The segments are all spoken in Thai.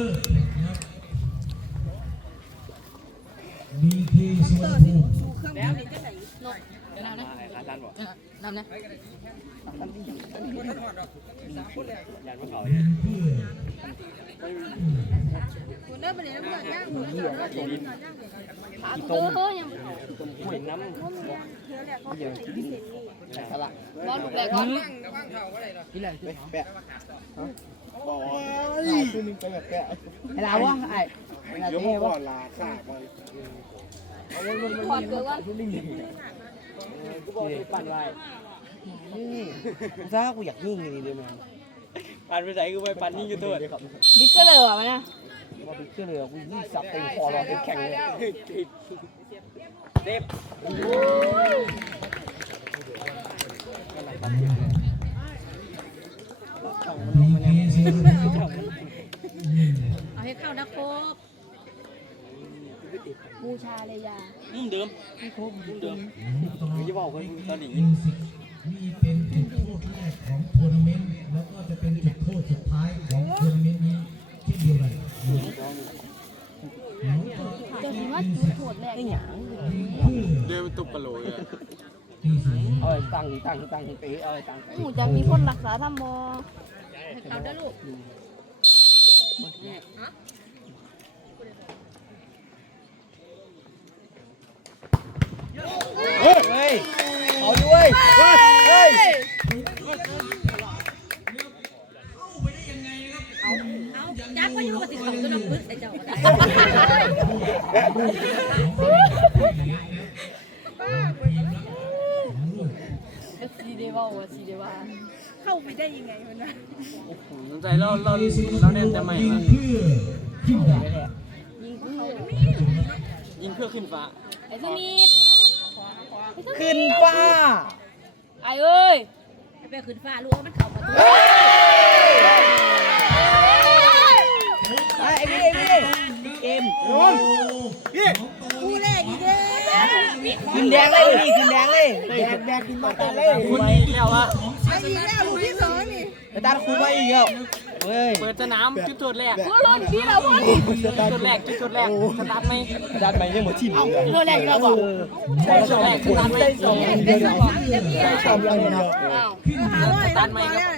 อร์นะครับมีที่สวนภูมิแล้วนี่จะไหนนำนะนำนะคุณเริ่มไปเลยน้ำเกลือย่างหมูเกลือย่างย่างเลยขากูเฮ้ยยังห่วยน้ำเกลือแหละเขาใส่พิเศษนี่สละรอลูกแรกก่อนนี่แหละแปะโอ้ย คือมึงไปลาวะไอ้ไอ้ลาเท่วะลาซาไปถอดเกลือก่อกูบอกไปปั่นไรนี่ซ่ากูอยากยิ่งนี่เลยมั้ยปั่นไปใส่กูไปปั่นนี่อยู่ตัวบิ๊กก็เลยว่ะมันนะว่าบิ๊กเกอร์เลยกูยิ่งสับเต็มคอรอเต็มแข็งเลยเด็บมีที่สวนภูมิเอาเข้านะ โคกบูชาเลยยามุมเดิมมุมเดิมต่อจะบอกคนตอนนี้มิวสิกนี่เป็นจุดโทษแรกของทัวร์นาเมนต์แล้วก็จะเป็นจุดโทษสุดท้ายของทัวร์นาเมนต์นี้เช่นเดียวกันจะมีว่าจุดโหดแรกเนี่ยเดินตุกกะโหลกเลยที่สุดเอาตังค์ตังค์ตังค์เตะเอาตังค์หมูจะมีคนรักษาทำมอให้เข้าได้ลูก เฮ้ยเอาด้วยเฮ้ยเอาจับไปอยู่กับสิของก็ต้องพึ่งใส่เจ้าจะซีเดว่าว่ะซีเดว่าเข้าไปได้ยังไงมันนะสงสัยเราเราเราแน่นจะใหม่ยิงมาเพื่อขึ้นดาบยิงเพื่อยิงเพื่อขึ้นฟ้าไอ้สมิธ ขึ้นฟ้า ไอ้เอ้ยไปขึ้นฟ้าลูกมันเข้ามาไอ้พี่ไอ้พี่เกมคู่แรกอีกเด้อขึ้นแดงเลยพี่ขึ้นแดงเลยแดงแดงขึ้นมาแต่เลยคุณอีกแล้ววะไอ้อีกแล้วลูกที่สองนี่แต่ตาคูมาอีกแล้ว เฮ้ยเปิดสนามจุดโทษแรกกูรถที่เราพ่นจุดโทษแรกจุดโทษแรกสตาร์ทไหมดันไปยังหมดทีมเลยโดนแรกเราบอกจุดโทษแรกสตาร์ทไหมเดี๋ยวชอบยังไงนะอ้าวหาร้อยแล้วแล้ว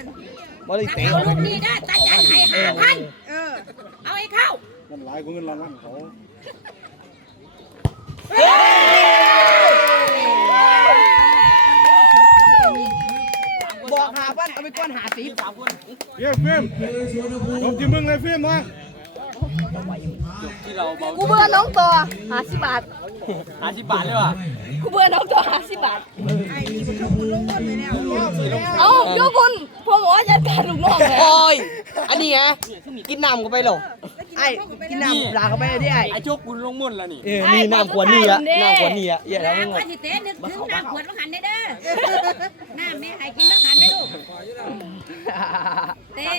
มาเลยเตะเอาลูกนี้ได้ตัดใจให้หาพันเออเอาให้เข้ามันหลายกว่าเงินรางวัลเขา เอาไปก้อนหาสีสามคนเฟิล์มเฟิล์มเจอสวนภูมิจบที่มึงเลยเฟิล์มนะที่เราเบากูเบื่อน้องตัวหาสิบบาทห้าสิบบาทเลยว่ะกูเบื่อน้องตัวหาสิบบาทไอ้นี่มันเข้าคุณลงต้นไปแล้วเอ้าโยคุณพ่อหมอจัดการลูกน้องเลยโอ้ยอันนี้ไงกินน้ำก็ไปหรอ ไอ้กินน้ำลาเข้าไปดิไอ้ไอ้โชคบุญลงมุ่นแล้วนี่เออนี่น้ำขวดนี่อะน้ำขวดนี่อะอย่าแล้ทำวมึงก็สิเต้นึกถึงน้ำขวดมะขันได้เด้อน้ำแม่ให้กินมะขันได้ลูกเตะ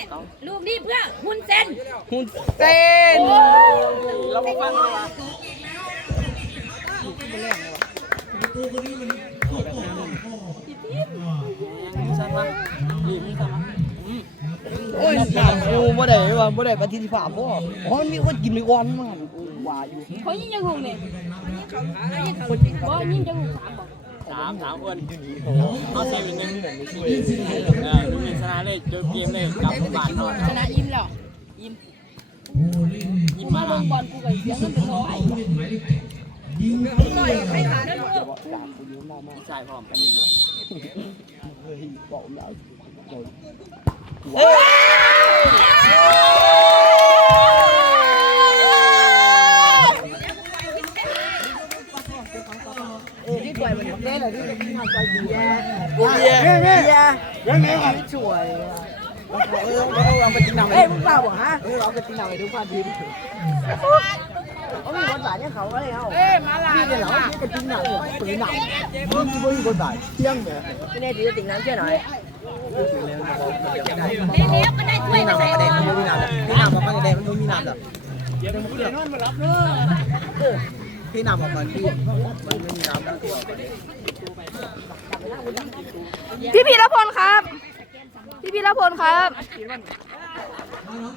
ลูกนี่เพื่อหุ่นเซนหุ่นเต้นเราไม่ฟังเลยว่ะตัวคนนี้มันโอ้โหยังสั่นวะรีบสั่นวะ โอ้ยน้ำกูบ่ได้ว่าบ่ได้ปฏิทินภาพบ่อ๋อมีคนกินไม่ก่อนมันว่าอยู่เขายิงยังหงเนี่ยเอายิ่งเขาบ่ยิงยังหงสามบอกสามสามคนเอาใส่เป็นหนึ่งเออดูมีชนะเลยเดินเกมเลยกลับบ้าทนอนชนะยิ้มแล้วยิ้มผู้เล่นยิ้มมาเบิ่งบอลกูกับเสียงมันเป็นร้อยผู้เล่นหายเลขเจ็ดยิงปล่อยให้ขาได้ลูกพี่ชายพร้อมกันนี่เนาะเฮ้ยบอกแล้ว เออที่ต่อยมันเต้นเลยที่ที่ทำใจดีแย่กูเบียร์เบียร์เรื่องไหนวะสวยเออเราไปกินน้ำเอ้ยมึงเปล่าบ่ฮะเออเราไปกินน้ำไปทุกวันทีเขามีคนจ่ายเนี่ยเขาอะไรเขาเอ้ยมาละพี่เนี่ยเหรอพี่จะกินน้ำปืนน้ำมึงมีคนจ่ายเที่ยงเนี่ยไม่แน่ดีจะติ่งน้ำเชื่อหน่อยเลี้ยวก็ได้ช่วยมาใส่แดงมันมีน้ำพี่น้ำกับมันแดงมันมีน้ำแบบพี่น้ำกับมันพี่มันไม่มีน้ำแล้วตัวพี่พีรพลครับ พี่พีรพลครับเอาน้